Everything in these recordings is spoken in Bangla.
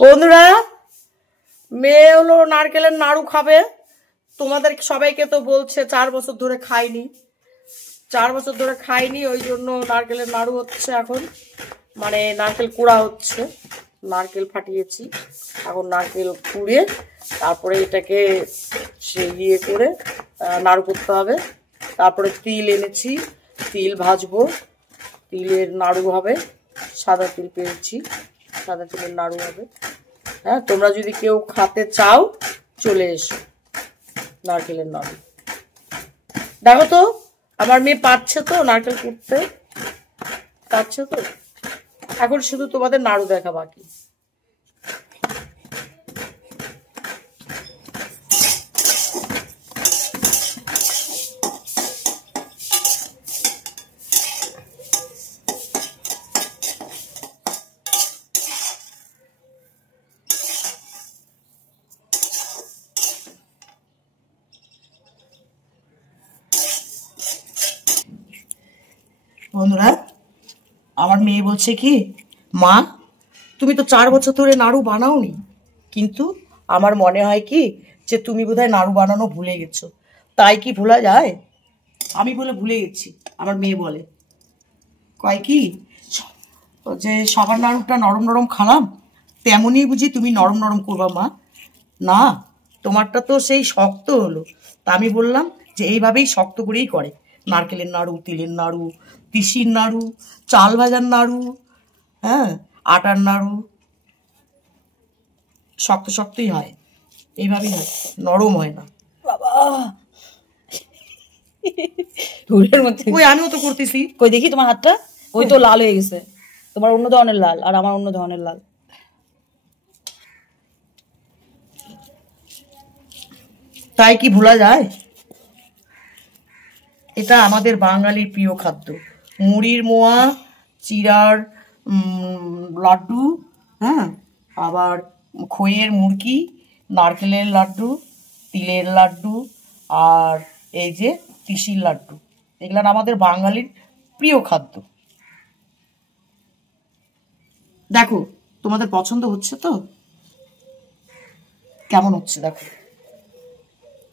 বন্ধুরা, মেয়ে হলো নারকেলের নাড়ু খাবে। তোমাদের সবাইকে তো বলছে 4 বছর ধরে খাইনি, 4 বছর ধরে খাইনি, ওই জন্য নারকেলের নাড়ু হচ্ছে এখন। মানে নারকেল কুড়া হচ্ছে, নারকেল ফাটিয়েছি, এখন নারকেল কুড়ে তারপরে এটাকে সে ইয়ে করে নাড়ু করতে হবে। তারপরে তিল এনেছি, তিল ভাজবো, তিলের নাড়ু হবে। সাদা তিল পেয়েছি, সাদা তিলের নাড়ু হবে। হ্যাঁ, তোমরা যদি কেউ খেতে চাও চলে এসো। নারকেলের নাড়ু দেখো তো, আমার মেয়ে পাচ্ছে তো নারকেল কুটতে, পাচ্ছে তো। এখন শুধু তোমাদের নাড়ু দেখা বাকি। বন্ধুরা, আমার মেয়ে বলছে কি, মা তুমি তো 4 বছর ধরে নাড়ু বানাওনি, কিন্তু আমার মনে হয় কি যে তুমি বোধহয় নাড়ু বানানো ভুলে গেছো। তাই কি ভোলা যায়? আমি বলে ভুলে গেছি। আমার মেয়ে বলে, কয় কি যে সবার নাড়ুটা নরম নরম খালাম, তেমনই বুঝি তুমি নরম নরম করবা মা? না, তোমারটা তো সেই শক্ত হলো। তা আমি বললাম যে এইভাবেই শক্ত করেই করে। নারকেলের নাড়ু, তিলের নাড়ু, তিসির নাড়ু, চাল ভাজার নাড়ু, হ্যাঁ, আটার নাড়ু শক্ত শক্তই হয়, এইভাবেই হয়, নরম হয় না। বাবা ধুলের মধ্যে ওই আমিও তো করতেছি। কই দেখি তোমার হাতটা, ওই তো লাল হয়ে গেছে। তোমার অন্য ধরনের লাল আর আমার অন্য ধরনের লাল। তাই কি ভোলা যায়? এটা আমাদের বাঙালির প্রিয় খাদ্য। মুড়ির মোয়া, চিড়ার লাড্ডু, হ্যাঁ, আবার খইয়ের মুড়কি, নারকেলের লাড্ডু, তিলের লাড্ডু, আর এই যে তিসির লাড্ডু, এগুলো আমাদের বাঙালির প্রিয় খাদ্য। দেখো তোমাদের পছন্দ হচ্ছে তো? কেমন হচ্ছে দেখো।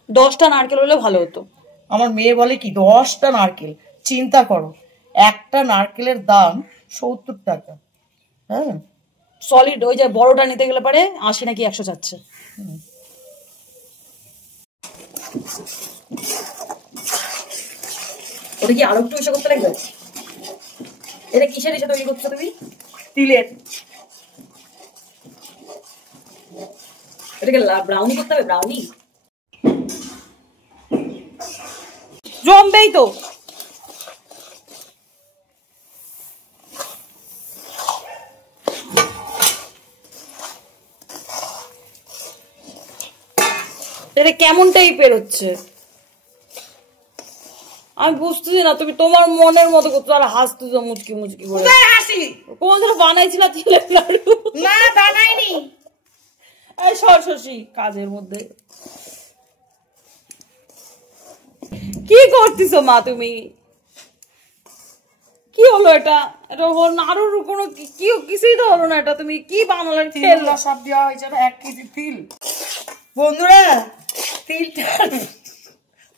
10টা নারকেল হলে ভালো হতো। আমার মেয়ে বলে কি 10টা নারকেল, চিন্তা করো, একটা নারকেলের দাম 70 টাকা। হ্যাঁ, সলিড ওই যে বড়টা নিতে গেলে পারে 80 নাকি 100 চাচ্ছে। ওটা কি আরো একটু এসে করতে লাগবে? এটা কিসের এসে তৈরি করছো তুমি? তিলের। এটাকে ব্রাউনি করতে হবে, ব্রাউনি জমবেই তো। এটা কেমন টাইপের হচ্ছে আমি বুঝতেছি না। তুমি তোমার মনের মতো করছো আর হাসতেছো মুচকি মুচকি করে। হাসি কোনদিন বানাইছিলা তিলের লাড়ু? না, বানাইনি। এই সরসসি কাজের মধ্যে কি করতেছো মা তুমি? কি হলো এটা? এটা নাড়ুর কোনো কিছুই তো হলো না। এটা তুমি কি বানালে? তেল সব দেওয়া হয়েছে, 1 কেজি তিল। বন্ধুরা,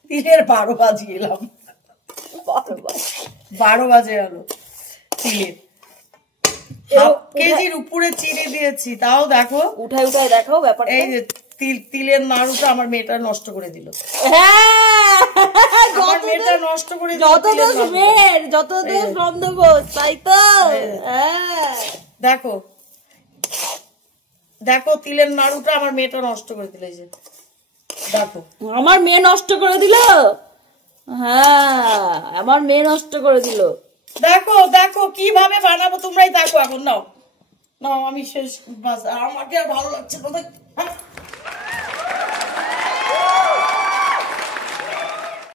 তিলের 12 বাজিয়ে এলাম, 12 বাজে গেল তিলের। 1/2 কেজির উপরে চিনি দিয়েছি, তাও দেখো উঠাই উঠাই দেখাও ব্যাপারটা। এই যে তিলের নাড়ুটা আমার মেয়েটা নষ্ট করে দিল। হ্যাঁ, আমার মেয়েটা নষ্ট করে দিল। যত দোষ মেয়ের, যত দোষ বন্ধুগোষ, তাই তো। হ্যাঁ, দেখো দেখো তিলের নাড়ুটা আমার মেয়েটা নষ্ট করে দিল। যে দেখো, আমার মেয়ে নষ্ট করে দিল। হ্যাঁ, আমার মেয়ে নষ্ট করে দিল। দেখো দেখো কিভাবে বানাবো, তোমরাই দেখো। এখন নাও নাও, আমি শেষ, আমাকে আর ভালো লাগছে না।